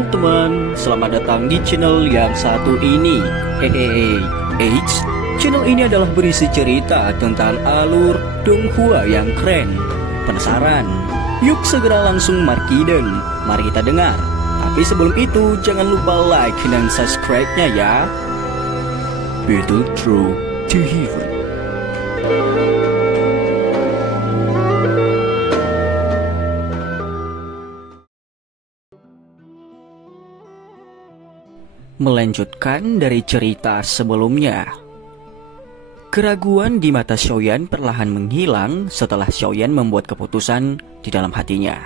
Halo teman, selamat datang di channel yang satu ini. Hehehe, Eits, channel ini adalah berisi cerita tentang alur Donghua yang keren. Penasaran? Yuk segera langsung markiden, mari kita dengar. Tapi sebelum itu, jangan lupa like dan subscribe-nya ya. Battle Through to Heaven. Melanjutkan dari cerita sebelumnya. Keraguan di mata Xiaoyan perlahan menghilang setelah Xiaoyan membuat keputusan di dalam hatinya.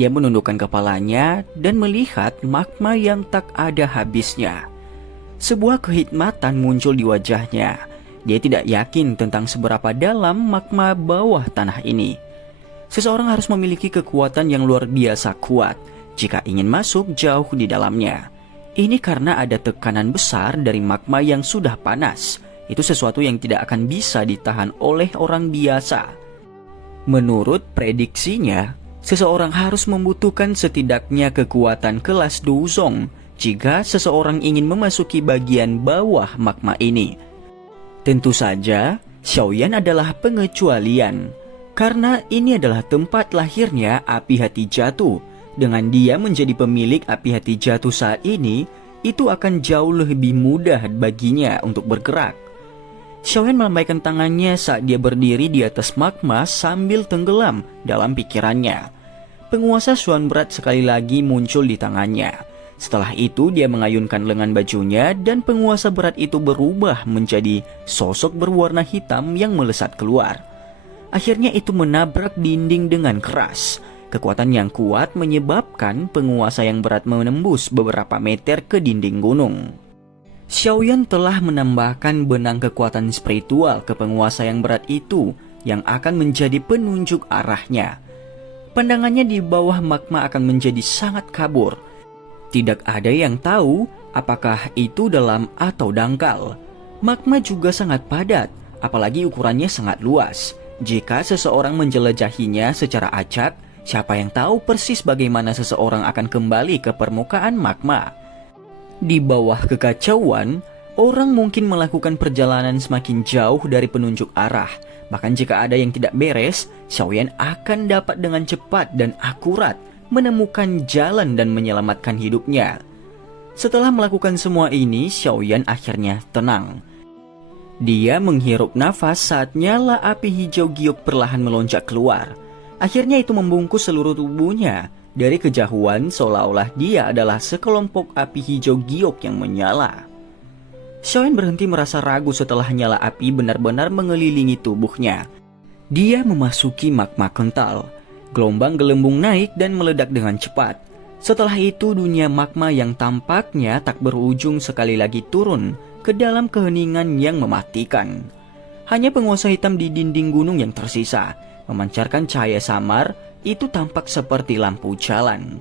Dia menundukkan kepalanya dan melihat magma yang tak ada habisnya. Sebuah kehikmatan muncul di wajahnya. Dia tidak yakin tentang seberapa dalam magma bawah tanah ini. Seseorang harus memiliki kekuatan yang luar biasa kuat jika ingin masuk jauh di dalamnya. Ini karena ada tekanan besar dari magma yang sudah panas. Itu sesuatu yang tidak akan bisa ditahan oleh orang biasa. Menurut prediksinya, seseorang harus membutuhkan setidaknya kekuatan kelas Douzong jika seseorang ingin memasuki bagian bawah magma ini. Tentu saja, Xiaoyan adalah pengecualian, karena ini adalah tempat lahirnya api hati jatuh. Dengan dia menjadi pemilik api hati jatuh saat ini, itu akan jauh lebih mudah baginya untuk bergerak. Xiaoyan melambaikan tangannya saat dia berdiri di atas magma sambil tenggelam dalam pikirannya. Penguasa Xuan berat sekali lagi muncul di tangannya. Setelah itu dia mengayunkan lengan bajunya dan penguasa berat itu berubah menjadi sosok berwarna hitam yang melesat keluar. Akhirnya itu menabrak dinding dengan keras. Kekuatan yang kuat menyebabkan penguasa yang berat menembus beberapa meter ke dinding gunung. Xiaoyan telah menambahkan benang kekuatan spiritual ke penguasa yang berat itu yang akan menjadi penunjuk arahnya. Pandangannya di bawah magma akan menjadi sangat kabur. Tidak ada yang tahu apakah itu dalam atau dangkal. Magma juga sangat padat, apalagi ukurannya sangat luas. Jika seseorang menjelajahinya secara acak, siapa yang tahu persis bagaimana seseorang akan kembali ke permukaan magma. Di bawah kekacauan, orang mungkin melakukan perjalanan semakin jauh dari penunjuk arah. Bahkan jika ada yang tidak beres, Xiaoyan akan dapat dengan cepat dan akurat menemukan jalan dan menyelamatkan hidupnya. Setelah melakukan semua ini, Xiaoyan akhirnya tenang. Dia menghirup nafas saat nyala api hijau giok perlahan melonjak keluar. Akhirnya itu membungkus seluruh tubuhnya. Dari kejauhan seolah-olah dia adalah sekelompok api hijau giok yang menyala. Xiaoyan berhenti merasa ragu setelah nyala api benar-benar mengelilingi tubuhnya. Dia memasuki magma kental. Gelombang gelembung naik dan meledak dengan cepat. Setelah itu dunia magma yang tampaknya tak berujung sekali lagi turun ke dalam keheningan yang mematikan. Hanya penguasa hitam di dinding gunung yang tersisa. Memancarkan cahaya samar, itu tampak seperti lampu jalan.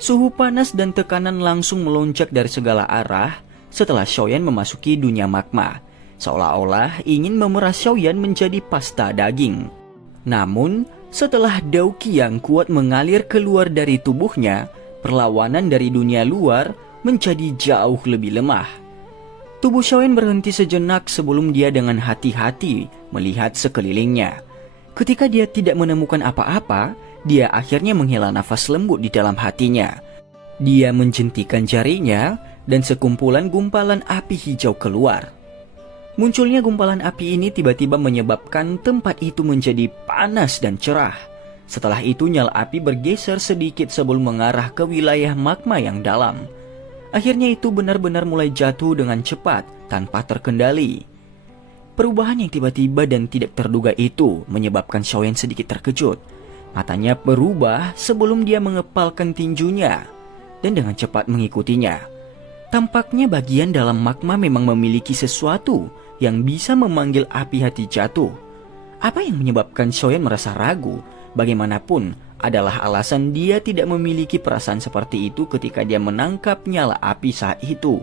Suhu panas dan tekanan langsung melonjak dari segala arah setelah Xiaoyan memasuki dunia magma. Seolah-olah ingin memerah Xiaoyan menjadi pasta daging. Namun, setelah dauqi yang kuat mengalir keluar dari tubuhnya, perlawanan dari dunia luar menjadi jauh lebih lemah. Tubuh Xiaoyan berhenti sejenak sebelum dia dengan hati-hati melihat sekelilingnya. Ketika dia tidak menemukan apa-apa, dia akhirnya menghela nafas lembut di dalam hatinya. Dia menjentikan jarinya dan sekumpulan gumpalan api hijau keluar. Munculnya gumpalan api ini tiba-tiba menyebabkan tempat itu menjadi panas dan cerah. Setelah itu nyala api bergeser sedikit sebelum mengarah ke wilayah magma yang dalam. Akhirnya itu benar-benar mulai jatuh dengan cepat tanpa terkendali. Perubahan yang tiba-tiba dan tidak terduga itu menyebabkan Xiaoyan sedikit terkejut. Matanya berubah sebelum dia mengepalkan tinjunya dan dengan cepat mengikutinya. Tampaknya bagian dalam magma memang memiliki sesuatu yang bisa memanggil api hati jatuh. Apa yang menyebabkan Xiaoyan merasa ragu? Bagaimanapun adalah alasan dia tidak memiliki perasaan seperti itu ketika dia menangkap nyala api saat itu.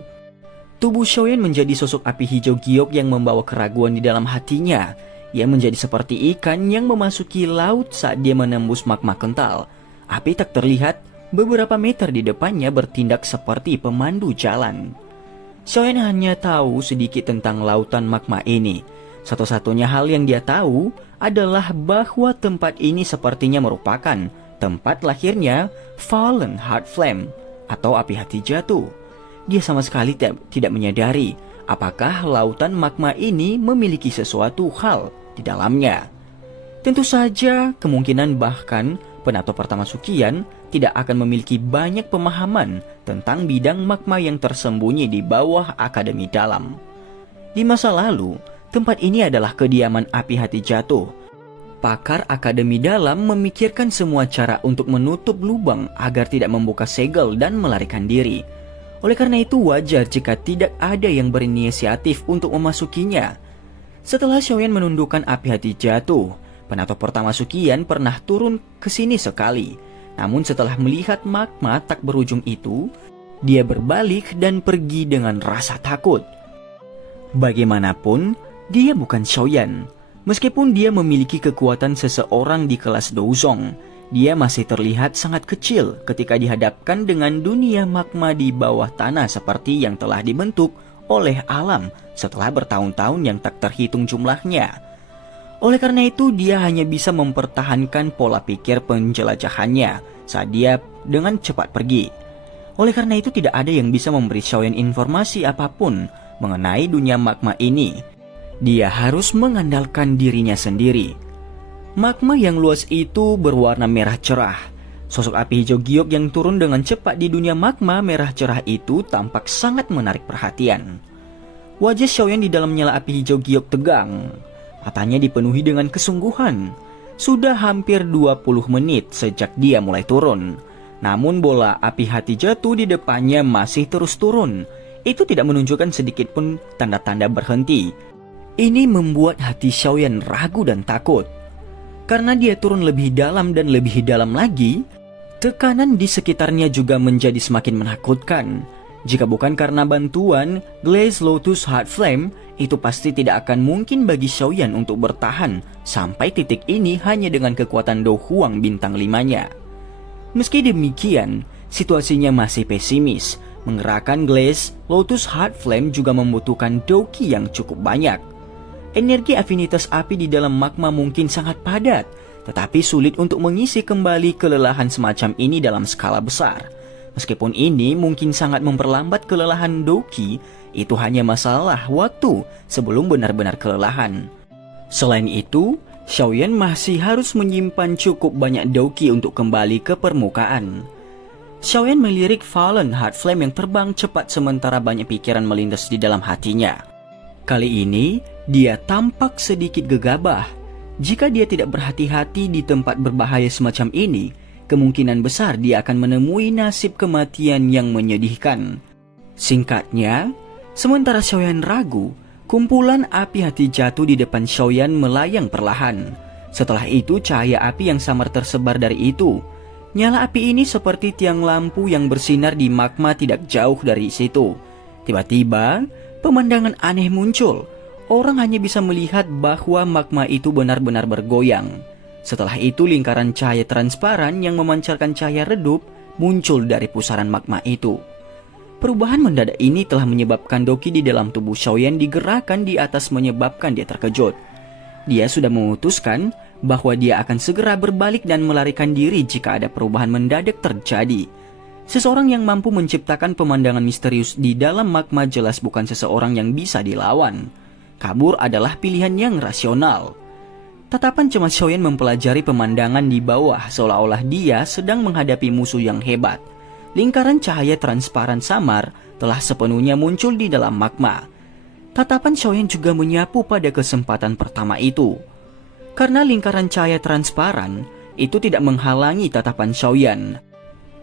Tubuh Xiaoyan menjadi sosok api hijau giok yang membawa keraguan di dalam hatinya. Ia menjadi seperti ikan yang memasuki laut saat dia menembus magma kental. Api tak terlihat beberapa meter di depannya bertindak seperti pemandu jalan. Xiaoyan hanya tahu sedikit tentang lautan magma ini. Satu-satunya hal yang dia tahu adalah bahwa tempat ini sepertinya merupakan tempat lahirnya Fallen Heart Flame atau api hati jatuh. Dia sama sekali tidak menyadari apakah lautan magma ini memiliki sesuatu hal di dalamnya. Tentu saja kemungkinan bahkan penato pertama Suqian tidak akan memiliki banyak pemahaman tentang bidang magma yang tersembunyi di bawah Akademi Dalam. Di masa lalu, tempat ini adalah kediaman api hati jatuh. Pakar Akademi Dalam memikirkan semua cara untuk menutup lubang agar tidak membuka segel dan melarikan diri. Oleh karena itu wajar jika tidak ada yang berinisiatif untuk memasukinya. Setelah Xiaoyan menundukkan api hati jatuh, penato pertama Suqian pernah turun ke sini sekali. Namun setelah melihat magma tak berujung itu, dia berbalik dan pergi dengan rasa takut. Bagaimanapun, dia bukan Xiaoyan. Meskipun dia memiliki kekuatan seseorang di kelas Douzong, dia masih terlihat sangat kecil ketika dihadapkan dengan dunia magma di bawah tanah seperti yang telah dibentuk oleh alam setelah bertahun-tahun yang tak terhitung jumlahnya. Oleh karena itu, dia hanya bisa mempertahankan pola pikir penjelajahannya saat dia dengan cepat pergi. Oleh karena itu, tidak ada yang bisa memberi Xiaoyan informasi apapun mengenai dunia magma ini. Dia harus mengandalkan dirinya sendiri. Magma yang luas itu berwarna merah cerah. Sosok api hijau giok yang turun dengan cepat di dunia magma merah cerah itu tampak sangat menarik perhatian. Wajah Xiaoyan di dalam nyala api hijau giok tegang. Matanya dipenuhi dengan kesungguhan. Sudah hampir 20 menit sejak dia mulai turun. Namun bola api hati jatuh di depannya masih terus turun. Itu tidak menunjukkan sedikit pun tanda-tanda berhenti. Ini membuat hati Xiaoyan ragu dan takut. Karena dia turun lebih dalam dan lebih dalam lagi, tekanan di sekitarnya juga menjadi semakin menakutkan. Jika bukan karena bantuan Glaze Lotus Heart Flame, itu pasti tidak akan mungkin bagi Xiaoyan untuk bertahan sampai titik ini hanya dengan kekuatan Do Huang bintang 5-nya. Meski demikian, situasinya masih pesimis. Menggerakkan Glaze Lotus Heart Flame juga membutuhkan Doqi yang cukup banyak. Energi afinitas api di dalam magma mungkin sangat padat, tetapi sulit untuk mengisi kembali kelelahan semacam ini dalam skala besar. Meskipun ini mungkin sangat memperlambat kelelahan Doqi, itu hanya masalah waktu sebelum benar-benar kelelahan. Selain itu, Xiaoyan masih harus menyimpan cukup banyak Doqi untuk kembali ke permukaan. Xiaoyan melirik Fallen Heart Flame yang terbang cepat sementara banyak pikiran melintas di dalam hatinya. Kali ini, dia tampak sedikit gegabah. Jika dia tidak berhati-hati di tempat berbahaya semacam ini, kemungkinan besar dia akan menemui nasib kematian yang menyedihkan. Singkatnya, sementara Xiaoyan ragu, kumpulan api hati jatuh di depan Xiaoyan melayang perlahan. Setelah itu, cahaya api yang samar tersebar dari itu. Nyala api ini seperti tiang lampu yang bersinar di magma tidak jauh dari situ. Tiba-tiba, pemandangan aneh muncul. Orang hanya bisa melihat bahwa magma itu benar-benar bergoyang. Setelah itu lingkaran cahaya transparan yang memancarkan cahaya redup muncul dari pusaran magma itu. Perubahan mendadak ini telah menyebabkan Doqi di dalam tubuh Xiaoyan digerakkan di atas menyebabkan dia terkejut. Dia sudah memutuskan bahwa dia akan segera berbalik dan melarikan diri jika ada perubahan mendadak terjadi. Seseorang yang mampu menciptakan pemandangan misterius di dalam magma jelas bukan seseorang yang bisa dilawan. Kabur adalah pilihan yang rasional. Tatapan cemas Xiaoyan mempelajari pemandangan di bawah seolah-olah dia sedang menghadapi musuh yang hebat. Lingkaran cahaya transparan samar telah sepenuhnya muncul di dalam magma. Tatapan Xiaoyan juga menyapu pada kesempatan pertama itu. Karena lingkaran cahaya transparan itu tidak menghalangi tatapan Xiaoyan.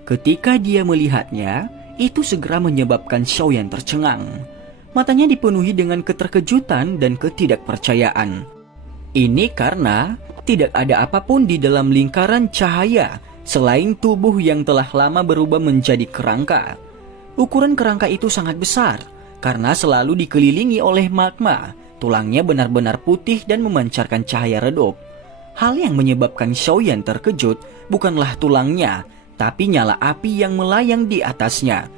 Ketika dia melihatnya, itu segera menyebabkan Xiaoyan tercengang. Matanya dipenuhi dengan keterkejutan dan ketidakpercayaan. Ini karena tidak ada apapun di dalam lingkaran cahaya selain tubuh yang telah lama berubah menjadi kerangka. Ukuran kerangka itu sangat besar karena selalu dikelilingi oleh magma. Tulangnya benar-benar putih dan memancarkan cahaya redup. Hal yang menyebabkan Xiaoyan terkejut bukanlah tulangnya, tapi nyala api yang melayang di atasnya.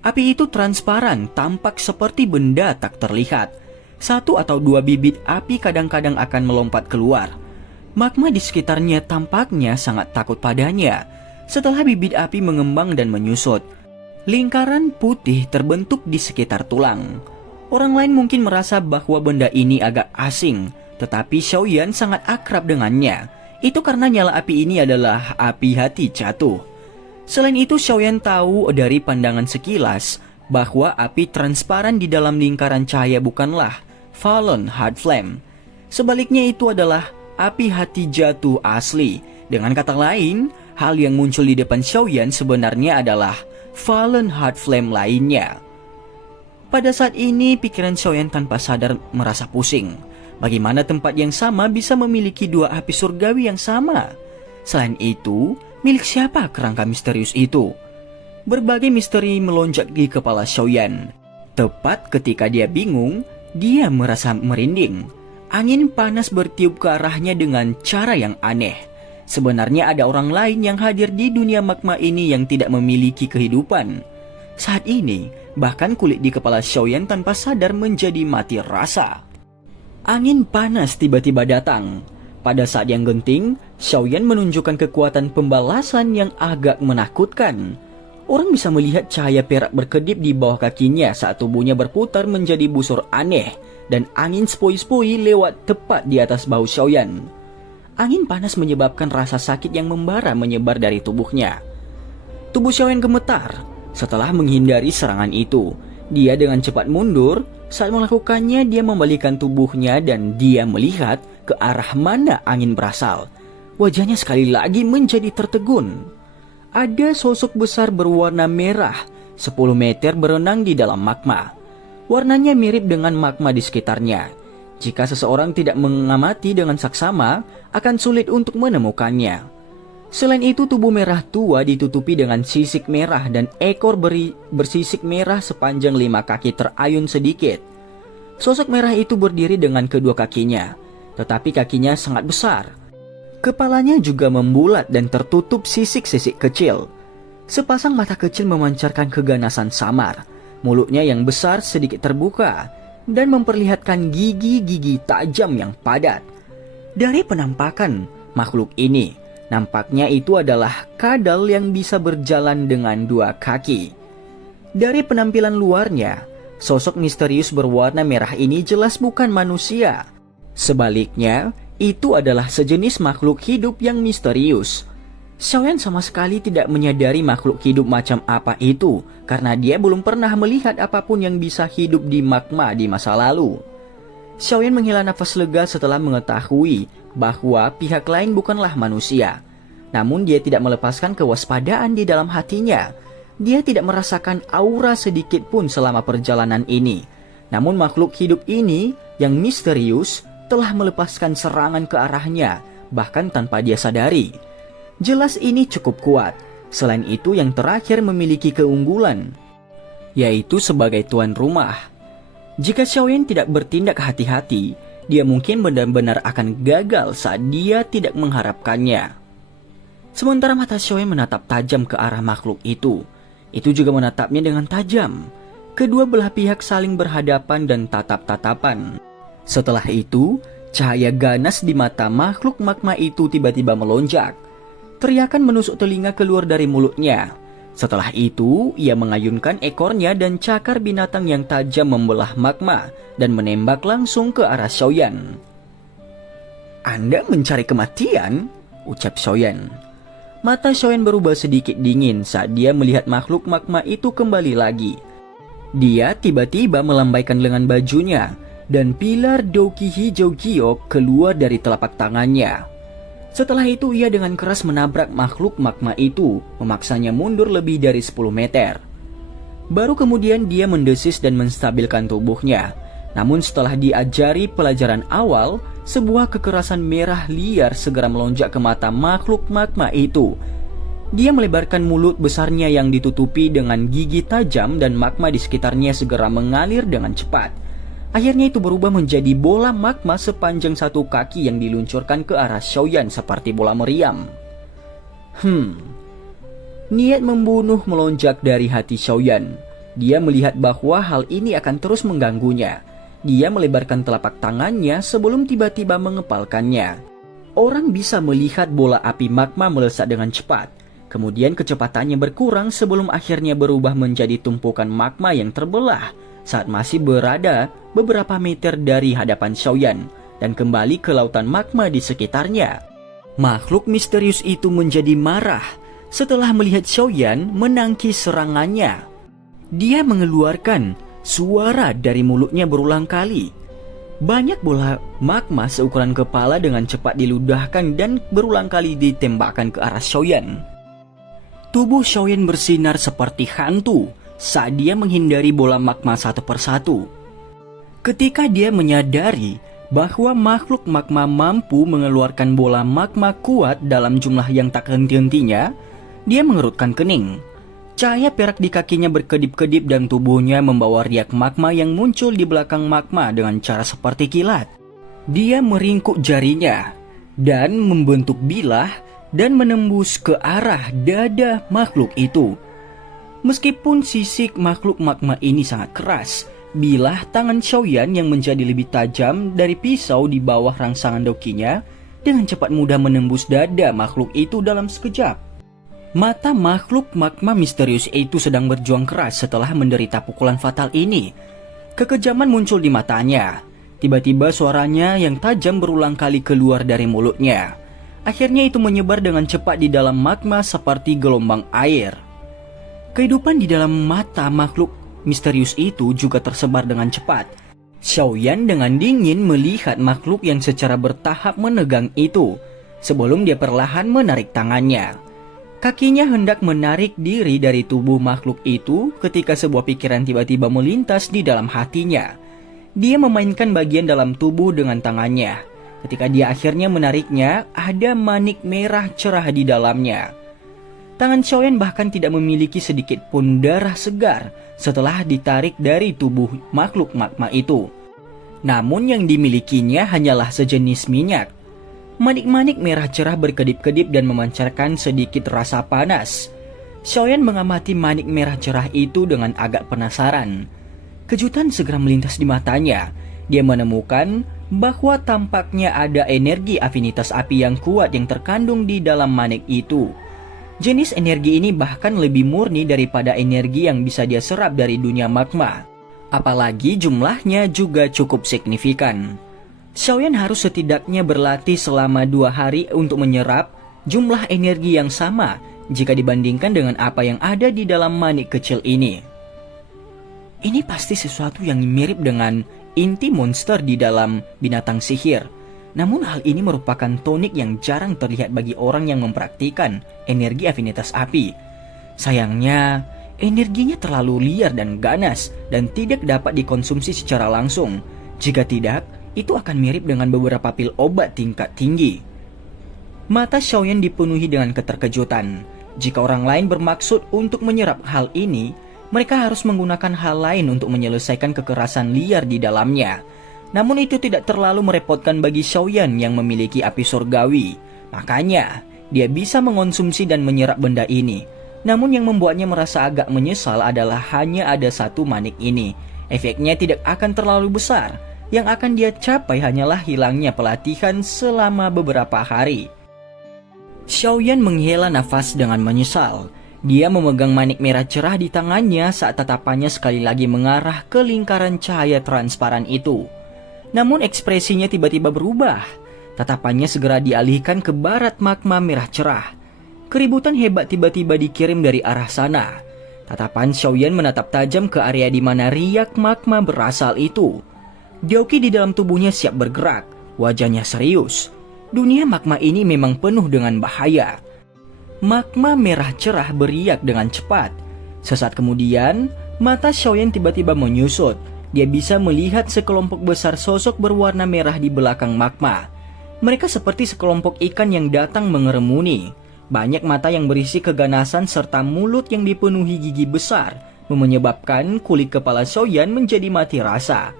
Api itu transparan, tampak seperti benda tak terlihat. 1 atau 2 bibit api kadang-kadang akan melompat keluar. Magma di sekitarnya tampaknya sangat takut padanya. Setelah bibit api mengembang dan menyusut, lingkaran putih terbentuk di sekitar tulang. Orang lain mungkin merasa bahwa benda ini agak asing, tetapi Xiaoyan sangat akrab dengannya. Itu karena nyala api ini adalah api hati jatuh. Selain itu, Xiaoyan tahu dari pandangan sekilas bahwa api transparan di dalam lingkaran cahaya bukanlah Fallen Heart Flame. Sebaliknya itu adalah api hati jatuh asli. Dengan kata lain, hal yang muncul di depan Xiaoyan sebenarnya adalah Fallen Heart Flame lainnya. Pada saat ini, pikiran Xiaoyan tanpa sadar merasa pusing. Bagaimana tempat yang sama bisa memiliki 2 api surgawi yang sama? Selain itu, milik siapa kerangka misterius itu? Berbagai misteri melonjak di kepala Xiaoyan. Tepat ketika dia bingung, dia merasa merinding. Angin panas bertiup ke arahnya dengan cara yang aneh. Sebenarnya ada orang lain yang hadir di dunia magma ini yang tidak memiliki kehidupan. Saat ini, bahkan kulit di kepala Xiaoyan tanpa sadar menjadi mati rasa. Angin panas tiba-tiba datang. Pada saat yang genting, Xiaoyan menunjukkan kekuatan pembalasan yang agak menakutkan. Orang bisa melihat cahaya perak berkedip di bawah kakinya saat tubuhnya berputar menjadi busur aneh, dan angin sepoi-sepoi lewat tepat di atas bahu Xiaoyan. Angin panas menyebabkan rasa sakit yang membara menyebar dari tubuhnya. Tubuh Xiaoyan gemetar. Setelah menghindari serangan itu, dia dengan cepat mundur. Saat melakukannya, dia membalikan tubuhnya dan dia melihat ke arah mana angin berasal. Wajahnya sekali lagi menjadi tertegun. Ada sosok besar berwarna merah, 10 meter berenang di dalam magma. Warnanya mirip dengan magma di sekitarnya. Jika seseorang tidak mengamati dengan saksama, akan sulit untuk menemukannya. Selain itu, tubuh merah tua ditutupi dengan sisik merah dan ekor bersisik merah sepanjang 5 kaki terayun sedikit. Sosok merah itu berdiri dengan kedua kakinya, tetapi kakinya sangat besar. Kepalanya juga membulat dan tertutup sisik-sisik kecil. Sepasang mata kecil memancarkan keganasan samar. Mulutnya yang besar sedikit terbuka dan memperlihatkan gigi-gigi tajam yang padat. Dari penampakan makhluk ini, nampaknya itu adalah kadal yang bisa berjalan dengan 2 kaki. Dari penampilan luarnya, sosok misterius berwarna merah ini jelas bukan manusia. Sebaliknya, itu adalah sejenis makhluk hidup yang misterius. Xiaoyan sama sekali tidak menyadari makhluk hidup macam apa itu, karena dia belum pernah melihat apapun yang bisa hidup di magma di masa lalu. Xiaoyan menghela nafas lega setelah mengetahui bahwa pihak lain bukanlah manusia. Namun dia tidak melepaskan kewaspadaan di dalam hatinya. Dia tidak merasakan aura sedikit pun selama perjalanan ini. Namun makhluk hidup ini yang misterius telah melepaskan serangan ke arahnya, bahkan tanpa dia sadari. Jelas ini cukup kuat. Selain itu, yang terakhir memiliki keunggulan, yaitu sebagai tuan rumah. Jika Xiaoyan tidak bertindak hati-hati, dia mungkin benar-benar akan gagal saat dia tidak mengharapkannya. Sementara mata Xiaoyan menatap tajam ke arah makhluk itu juga menatapnya dengan tajam. Kedua belah pihak saling berhadapan dan tatap-tatapan. Setelah itu, cahaya ganas di mata makhluk magma itu tiba-tiba melonjak. Teriakan menusuk telinga keluar dari mulutnya. Setelah itu, ia mengayunkan ekornya dan cakar binatang yang tajam membelah magma dan menembak langsung ke arah Xiaoyan. "Anda mencari kematian?" ucap Xiaoyan. Mata Xiaoyan berubah sedikit dingin saat dia melihat makhluk magma itu kembali lagi. Dia tiba-tiba melambaikan lengan bajunya dan pilar Douki hijau giok keluar dari telapak tangannya. Setelah itu ia dengan keras menabrak makhluk magma itu, memaksanya mundur lebih dari 10 meter. Baru kemudian dia mendesis dan menstabilkan tubuhnya. Namun setelah diajari pelajaran awal, sebuah kekerasan merah liar segera melonjak ke mata makhluk magma itu. Dia melebarkan mulut besarnya yang ditutupi dengan gigi tajam dan magma di sekitarnya segera mengalir dengan cepat. Akhirnya itu berubah menjadi bola magma sepanjang 1 kaki yang diluncurkan ke arah Xiaoyan seperti bola meriam. Niat membunuh melonjak dari hati Xiaoyan. Dia melihat bahwa hal ini akan terus mengganggunya. Dia melebarkan telapak tangannya sebelum tiba-tiba mengepalkannya. Orang bisa melihat bola api magma melesat dengan cepat. Kemudian kecepatannya berkurang sebelum akhirnya berubah menjadi tumpukan magma yang terbelah saat masih berada beberapa meter dari hadapan Xiaoyan dan kembali ke lautan magma di sekitarnya. Makhluk misterius itu menjadi marah setelah melihat Xiaoyan menangkis serangannya. Dia mengeluarkan suara dari mulutnya berulang kali. Banyak bola magma seukuran kepala dengan cepat diludahkan dan berulang kali ditembakkan ke arah Xiaoyan. Tubuh Xiaoyan bersinar seperti hantu saat dia menghindari bola magma satu persatu. Ketika dia menyadari bahwa makhluk magma mampu mengeluarkan bola magma kuat dalam jumlah yang tak henti-hentinya, dia mengerutkan kening. Cahaya perak di kakinya berkedip-kedip dan tubuhnya membawa riak magma yang muncul di belakang magma dengan cara seperti kilat. Dia meringkuk jarinya dan membentuk bilah dan menembus ke arah dada makhluk itu. Meskipun sisik makhluk magma ini sangat keras, bilah tangan Xiaoyan yang menjadi lebih tajam dari pisau di bawah rangsangan dokinya dengan cepat mudah menembus dada makhluk itu dalam sekejap. Mata makhluk magma misterius itu sedang berjuang keras setelah menderita pukulan fatal ini. Kekejaman muncul di matanya. Tiba-tiba suaranya yang tajam berulang kali keluar dari mulutnya. Akhirnya itu menyebar dengan cepat di dalam magma seperti gelombang air. Kehidupan di dalam mata makhluk misterius itu juga tersebar dengan cepat. Xiaoyan dengan dingin melihat makhluk yang secara bertahap menegang itu sebelum dia perlahan menarik tangannya. Kakinya hendak menarik diri dari tubuh makhluk itu ketika sebuah pikiran tiba-tiba melintas di dalam hatinya. Dia memainkan bagian dalam tubuh dengan tangannya. Ketika dia akhirnya menariknya, ada manik merah cerah di dalamnya. Tangan Xiaoyan bahkan tidak memiliki sedikit pun darah segar setelah ditarik dari tubuh makhluk magma itu. Namun yang dimilikinya hanyalah sejenis minyak. Manik-manik merah cerah berkedip-kedip dan memancarkan sedikit rasa panas. Xiaoyan mengamati manik merah cerah itu dengan agak penasaran. Kejutan segera melintas di matanya. Dia menemukan bahwa tampaknya ada energi afinitas api yang kuat yang terkandung di dalam manik itu. Jenis energi ini bahkan lebih murni daripada energi yang bisa dia serap dari dunia magma. Apalagi jumlahnya juga cukup signifikan. Xiaoyan harus setidaknya berlatih selama 2 hari untuk menyerap jumlah energi yang sama jika dibandingkan dengan apa yang ada di dalam manik kecil ini. Ini pasti sesuatu yang mirip dengan inti monster di dalam binatang sihir. Namun hal ini merupakan tonik yang jarang terlihat bagi orang yang mempraktikkan energi afinitas api. Sayangnya, energinya terlalu liar dan ganas dan tidak dapat dikonsumsi secara langsung. Jika tidak, itu akan mirip dengan beberapa pil obat tingkat tinggi. Mata Xiaoyan dipenuhi dengan keterkejutan. Jika orang lain bermaksud untuk menyerap hal ini, mereka harus menggunakan hal lain untuk menyelesaikan kekerasan liar di dalamnya. Namun itu tidak terlalu merepotkan bagi Xiaoyan yang memiliki api surgawi. Makanya, dia bisa mengonsumsi dan menyerap benda ini. Namun yang membuatnya merasa agak menyesal adalah hanya ada satu manik ini. Efeknya tidak akan terlalu besar. Yang akan dia capai hanyalah hilangnya pelatihan selama beberapa hari. Xiaoyan menghela nafas dengan menyesal. Dia memegang manik merah cerah di tangannya saat tatapannya sekali lagi mengarah ke lingkaran cahaya transparan itu. Namun ekspresinya tiba-tiba berubah. Tatapannya segera dialihkan ke barat magma merah cerah. Keributan hebat tiba-tiba dikirim dari arah sana. Tatapan Xiaoyan menatap tajam ke area di mana riak magma berasal itu. Doki di dalam tubuhnya siap bergerak, wajahnya serius. Dunia magma ini memang penuh dengan bahaya. Magma merah cerah beriak dengan cepat. Sesaat kemudian, mata Xiaoyan tiba-tiba menyusut. Dia bisa melihat sekelompok besar sosok berwarna merah di belakang magma. Mereka seperti sekelompok ikan yang datang mengeremuni. Banyak mata yang berisi keganasan serta mulut yang dipenuhi gigi besar, menyebabkan kulit kepala Xiaoyan menjadi mati rasa.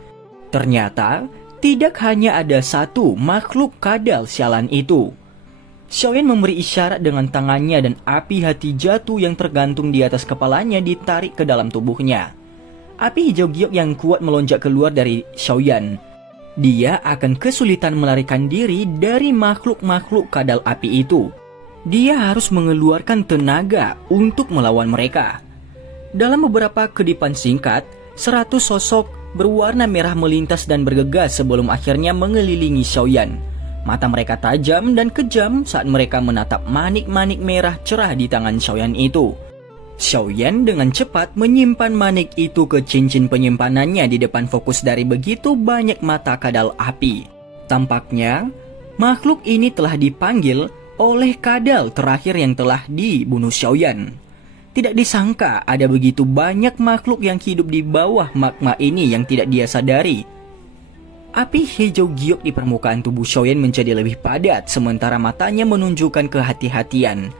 Ternyata, tidak hanya ada satu makhluk kadal sialan itu. Xiaoyan memberi isyarat dengan tangannya dan api hati jatuh yang tergantung di atas kepalanya ditarik ke dalam tubuhnya. Api hijau giok yang kuat melonjak keluar dari Xiaoyan. Dia akan kesulitan melarikan diri dari makhluk-makhluk kadal api itu. Dia harus mengeluarkan tenaga untuk melawan mereka. Dalam beberapa kedipan singkat, 100 sosok berwarna merah melintas dan bergegas sebelum akhirnya mengelilingi Xiaoyan. Mata mereka tajam dan kejam saat mereka menatap manik-manik merah cerah di tangan Xiaoyan itu. Xiaoyan dengan cepat menyimpan manik itu ke cincin penyimpanannya di depan fokus dari begitu banyak mata kadal api. Tampaknya, makhluk ini telah dipanggil oleh kadal terakhir yang telah dibunuh Xiaoyan. Tidak disangka ada begitu banyak makhluk yang hidup di bawah magma ini yang tidak dia sadari. Api hijau giok di permukaan tubuh Xiaoyan menjadi lebih padat sementara matanya menunjukkan kehati-hatian.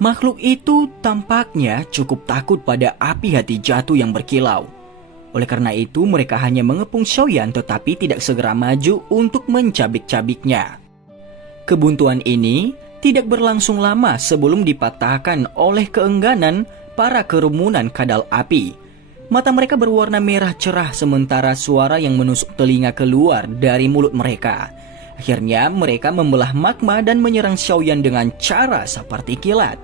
Makhluk itu tampaknya cukup takut pada api hati jatuh yang berkilau. Oleh karena itu mereka hanya mengepung Xiaoyan tetapi tidak segera maju untuk mencabik-cabiknya. Kebuntuan ini tidak berlangsung lama sebelum dipatahkan oleh keengganan para kerumunan kadal api. Mata mereka berwarna merah cerah sementara suara yang menusuk telinga keluar dari mulut mereka. Akhirnya mereka membelah magma dan menyerang Xiaoyan dengan cara seperti kilat.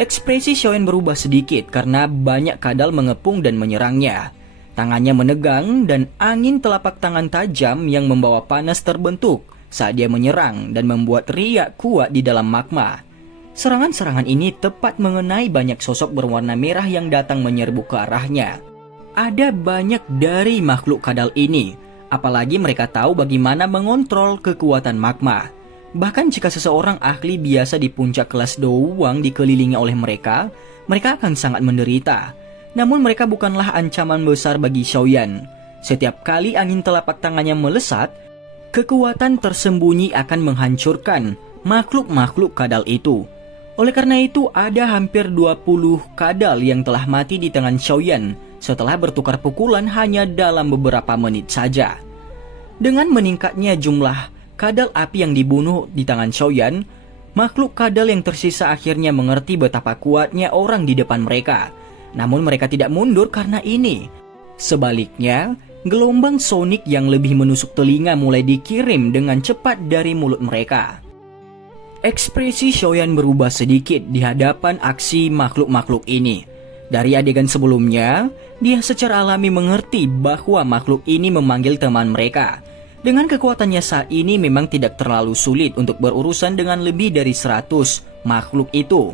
Ekspresi Xiaoyan berubah sedikit karena banyak kadal mengepung dan menyerangnya. Tangannya menegang dan angin telapak tangan tajam yang membawa panas terbentuk saat dia menyerang dan membuat riak kuat di dalam magma. Serangan-serangan ini tepat mengenai banyak sosok berwarna merah yang datang menyerbu ke arahnya. Ada banyak dari makhluk kadal ini, apalagi mereka tahu bagaimana mengontrol kekuatan magma. Bahkan jika seseorang ahli biasa di puncak kelas doang dikelilingi oleh mereka, mereka akan sangat menderita. Namun mereka bukanlah ancaman besar bagi Xiaoyan. Setiap kali angin telapak tangannya melesat, kekuatan tersembunyi akan menghancurkan makhluk-makhluk kadal itu. Oleh karena itu ada hampir 20 kadal yang telah mati di tangan Xiaoyan setelah bertukar pukulan hanya dalam beberapa menit saja. Dengan meningkatnya jumlah kadal api yang dibunuh di tangan Xiaoyan, makhluk kadal yang tersisa akhirnya mengerti betapa kuatnya orang di depan mereka. Namun mereka tidak mundur karena ini. Sebaliknya, gelombang sonik yang lebih menusuk telinga mulai dikirim dengan cepat dari mulut mereka. Ekspresi Xiaoyan berubah sedikit di hadapan aksi makhluk-makhluk ini. Dari adegan sebelumnya, dia secara alami mengerti bahwa makhluk ini memanggil teman mereka. Dengan kekuatannya saat ini memang tidak terlalu sulit untuk berurusan dengan lebih dari 100 makhluk itu.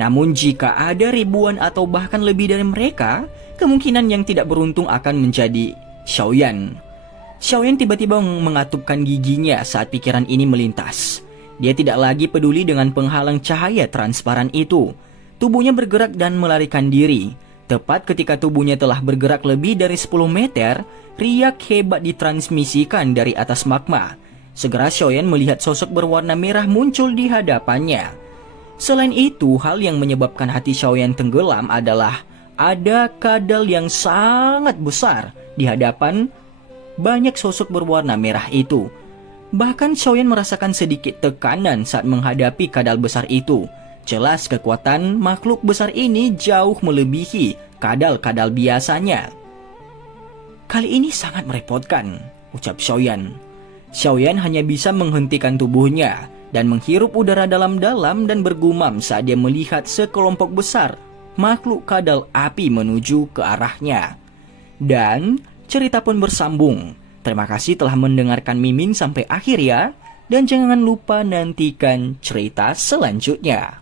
Namun jika ada ribuan atau bahkan lebih dari mereka, kemungkinan yang tidak beruntung akan menjadi Xiaoyan. Xiaoyan tiba-tiba mengatupkan giginya saat pikiran ini melintas. Dia tidak lagi peduli dengan penghalang cahaya transparan itu. Tubuhnya bergerak dan melarikan diri. Tepat ketika tubuhnya telah bergerak lebih dari 10 meter, riak hebat ditransmisikan dari atas magma. Segera Xiaoyan melihat sosok berwarna merah muncul di hadapannya. Selain itu, hal yang menyebabkan hati Xiaoyan tenggelam adalah ada kadal yang sangat besar di hadapan banyak sosok berwarna merah itu. Bahkan Xiaoyan merasakan sedikit tekanan saat menghadapi kadal besar itu. Jelas kekuatan makhluk besar ini jauh melebihi kadal-kadal biasanya. Kali ini sangat merepotkan, ucap Xiaoyan. Xiaoyan hanya bisa menghentikan tubuhnya dan menghirup udara dalam-dalam dan bergumam saat dia melihat sekelompok besar makhluk kadal api menuju ke arahnya. Dan cerita pun bersambung. Terima kasih telah mendengarkan Mimin sampai akhir ya. Dan jangan lupa nantikan cerita selanjutnya.